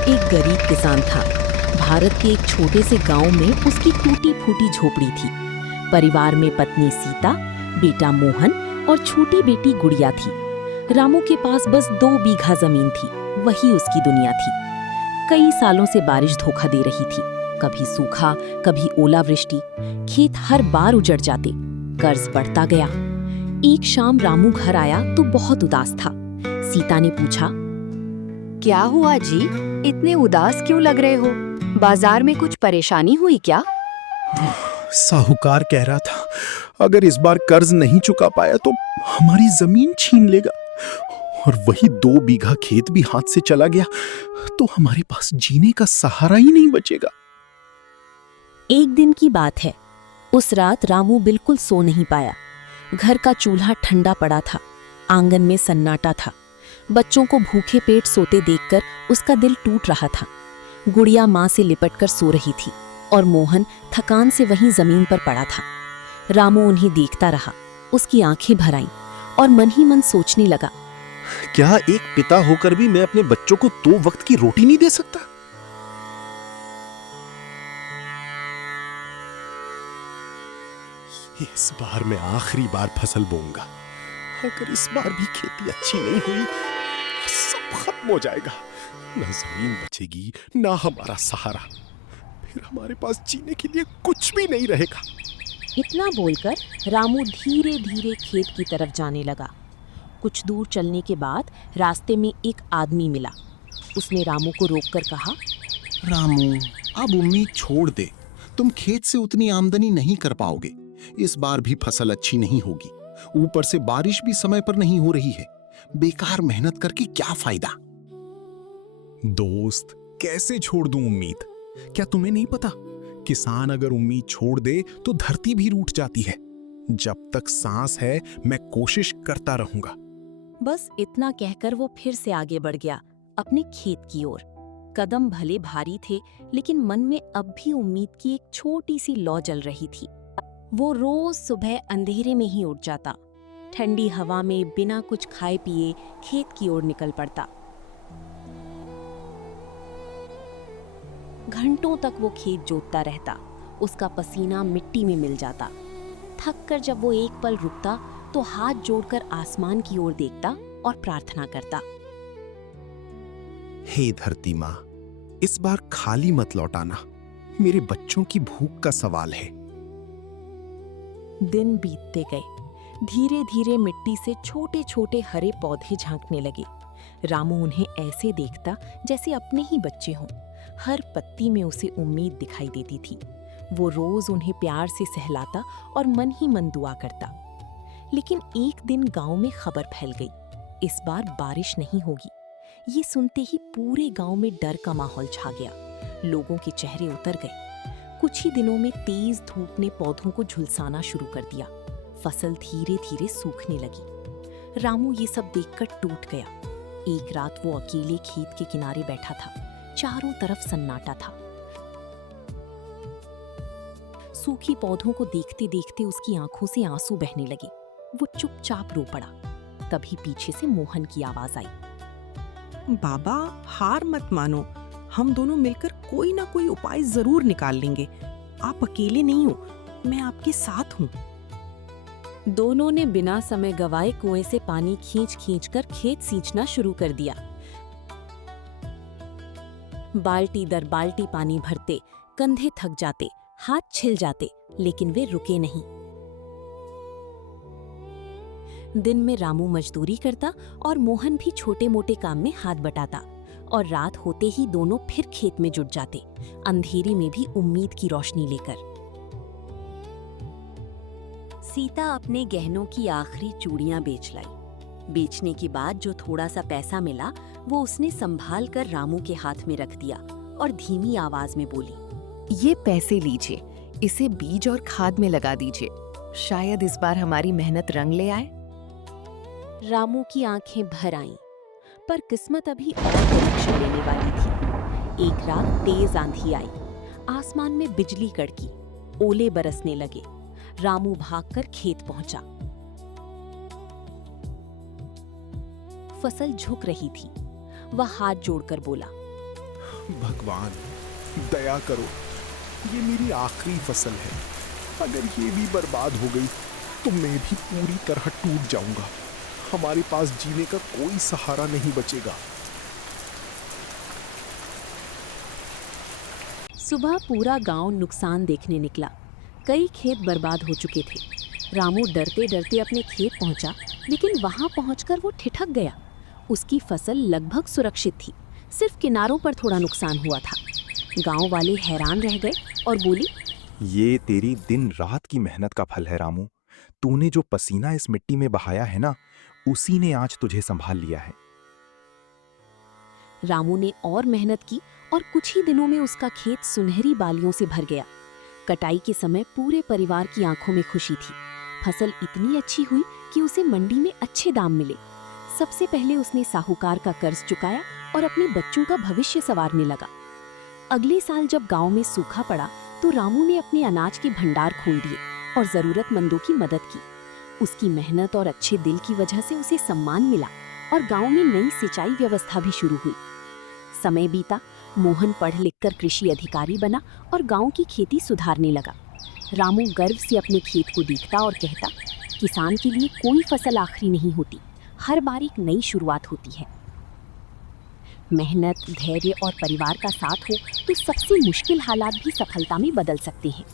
एक गरीब किसान था। भारत के एक छोटे से गांव में उसकी टूटी फूटी झोपड़ी थी। परिवार में पत्नी सीता, बेटा मोहन और छोटी बेटी गुड़िया थी। रामू के पास बस 2 बीघा जमीन थी, वही उसकी दुनिया थी। कई सालों से बारिश धोखा दे रही थी, कभी सूखा, कभी ओलावृष्टि। खेत हर बार उजड़ जाते, कर्ज बढ़ता गया। एक शाम रामू घर आया तो बहुत उदास था। सीता ने पूछा, क्या हुआ जी? इतने उदास क्यों लग रहे हो? बाजार में कुछ परेशानी हुई क्या? साहूकार कह रहा था, अगर इस बार कर्ज नहीं चुका पाया तो हमारी जमीन छीन लेगा, और वही 2 बीघा खेत भी हाथ से चला गया तो हमारे पास जीने का सहारा ही नहीं बचेगा। एक दिन की बात है। उस रात रामू बिल्कुल सो नहीं पाया। घर का चूल्हा ठंडा पड़ा था, आंगन में सन्नाटा था। बच्चों को भूखे पेट सोते देखकर उसका दिल टूट रहा था। गुड़िया माँ से लिपटकर सो रही थी और मोहन थकान से वहीं जमीन पर पड़ा था। रामू उन्हें देखता रहा, उसकी आंखें भर आईं और मन ही मन सोचने लगा, क्या एक पिता होकर भी मैं अपने बच्चों को 2 वक्त की रोटी नहीं दे सकता? इस बार मैं आखिरी बार फसल बोऊंगा। अगर इस बार भी खेती अच्छी नहीं हुई, सब खत्म हो जाएगा। ना जमीन बचेगी, ना हमारा सहारा। फिर हमारे पास जीने के लिए कुछ भी नहीं रहेगा। इतना बोलकर रामू धीरे धीरे खेत की तरफ जाने लगा। कुछ दूर चलने के बाद रास्ते में एक आदमी मिला। उसने रामू को रोककर कहा, रामू, अब उम्मीद छोड़ दे। तुम खेत से उतनी आमदनी नहीं कर पाओगे। इस बार भी फसल अच्छी नहीं होगी। ऊपर से बारिश भी समय पर नहीं हो रही है। बेकार मेहनत करके क्या फायदा? दोस्त, कैसे छोड़ दूं उम्मीद? क्या तुम्हें नहीं पता, किसान अगर उम्मीद छोड़ दे तो धरती भी रूठ जाती है। जब तक सांस है मैं कोशिश करता रहूंगा। बस इतना कहकर वो फिर से आगे बढ़ गया, अपने खेत की ओर। कदम भले भारी थे, लेकिन मन में अब भी उम्मीद की एक छोटी सी लौ जल रही थी। वो रोज सुबह अंधेरे में ही उठ जाता, ठंडी हवा में बिना कुछ खाए पिए खेत की ओर निकल पड़ता। घंटों तक वो खेत जोतता रहता, उसका पसीना मिट्टी में मिल जाता। थक कर जब वो एक पल रुकता तो हाथ जोड़कर आसमान की ओर देखता और प्रार्थना करता, हे धरती माँ, इस बार खाली मत लौटाना। मेरे बच्चों की भूख का सवाल है। दिन बीतते गए। धीरे धीरे मिट्टी से छोटे छोटे हरे पौधे झांकने लगे। रामू उन्हें ऐसे देखता जैसे अपने ही बच्चे हों। हर पत्ती में उसे उम्मीद दिखाई देती थी। वो रोज उन्हें प्यार से सहलाता और मन ही मन दुआ करता। लेकिन एक दिन गांव में खबर फैल गई, इस बार बारिश नहीं होगी। ये सुनते ही पूरे गांव में डर का माहौल छा गया। लोगों के चेहरे उतर गए। कुछ ही दिनों में तेज धूप ने पौधों को झुलसाना शुरू कर दिया। फसल धीरे धीरे सूखने लगी। रामू ये सब देखकर टूट गया। एक रात वो अकेले खेत के किनारे बैठा था। चारों तरफ सन्नाटा था। सूखी पौधों को देखते देखते उसकी आंखों से आंसू बहने लगे। वो चुपचाप रो पड़ा। तभी पीछे से मोहन की आवाज आई, बाबा, हार मत मानो। हम दोनों मिलकर कोई ना कोई उपाय जरूर निकाल लेंगे। आप अकेले नहीं हो, मैं आपके साथ हूँ। दोनों ने बिना समय गवाए कुएं से पानी खींच खींच कर खेत सींचना शुरू कर दिया। बाल्टी दर बाल्टी पानी भरते, कंधे थक जाते, हाथ छिल जाते, लेकिन वे रुके नहीं। दिन में रामू मजदूरी करता और मोहन भी छोटे मोटे काम में हाथ बटाता, और रात होते ही दोनों फिर खेत में जुट जाते, अंधेरे में भी उम्मीद की रोशनी लेकर। सीता अपने गहनों की आखिरी चूड़ियां बेच लाई। बेचने के बाद जो थोड़ा सा पैसा मिला वो उसने संभाल कर रामू के हाथ में रख दिया और धीमी आवाज में बोली, ये पैसे लीजिए, इसे बीज और खाद में लगा दीजिए। शायद इस बार हमारी मेहनत रंग ले आए। रामू की आंखें भर आईं, पर किस्मत अभी और परीक्षा लेने वाली थी। एक रात तेज आंधी आई, आसमान में बिजली कड़की, ओले बरसने लगे। रामू भागकर खेत पहुंचा। फसल झुक रही थी। वह हाथ जोड़कर बोला, भगवान दया करो, ये मेरी आखिरी फसल है। अगर ये भी बर्बाद हो गई तो मैं भी पूरी तरह टूट जाऊंगा। हमारे पास जीने का कोई सहारा नहीं बचेगा। सुबह पूरा गांव नुकसान देखने निकला। कई खेत बर्बाद हो चुके थे। रामू डरते डरते अपने खेत पहुंचा, लेकिन वहां पहुंचकर वो ठिठक गया। उसकी फसल लगभग सुरक्षित थी, सिर्फ किनारों पर थोड़ा नुकसान हुआ था। गांव वाले हैरान रह गए और बोली, ये तेरी दिन रात की मेहनत का फल है रामू। तूने जो पसीना इस मिट्टी में बहाया है ना, उसी ने आज तुझे संभाल लिया है। रामू ने और मेहनत की और कुछ ही दिनों में उसका खेत सुनहरी बालियों से भर गया। कटाई के समय पूरे परिवार की आंखों में खुशी थी। फसल इतनी अच्छी हुई कि उसे मंडी में अच्छे दाम मिले। सबसे पहले उसने साहूकार का कर्ज चुकाया और अपने बच्चों का भविष्य संवारने लगा। अगले साल जब गांव में सूखा पड़ा तो रामू ने अपने अनाज के भंडार खोल दिए और जरूरतमंदों की मदद की। उसकी मेहनत और अच्छे दिल की वजह से उसे सम्मान मिला और गांव में नई सिंचाई व्यवस्था भी शुरू हुई। समय बीता, मोहन पढ़ लिखकर कृषि अधिकारी बना और गांव की खेती सुधारने लगा। रामू गर्व से अपने खेत को देखता और कहता, किसान के लिए कोई फसल आखिरी नहीं होती, हर बार एक नई शुरुआत होती है। मेहनत, धैर्य और परिवार का साथ हो तो सबसे मुश्किल हालात भी सफलता में बदल सकते हैं।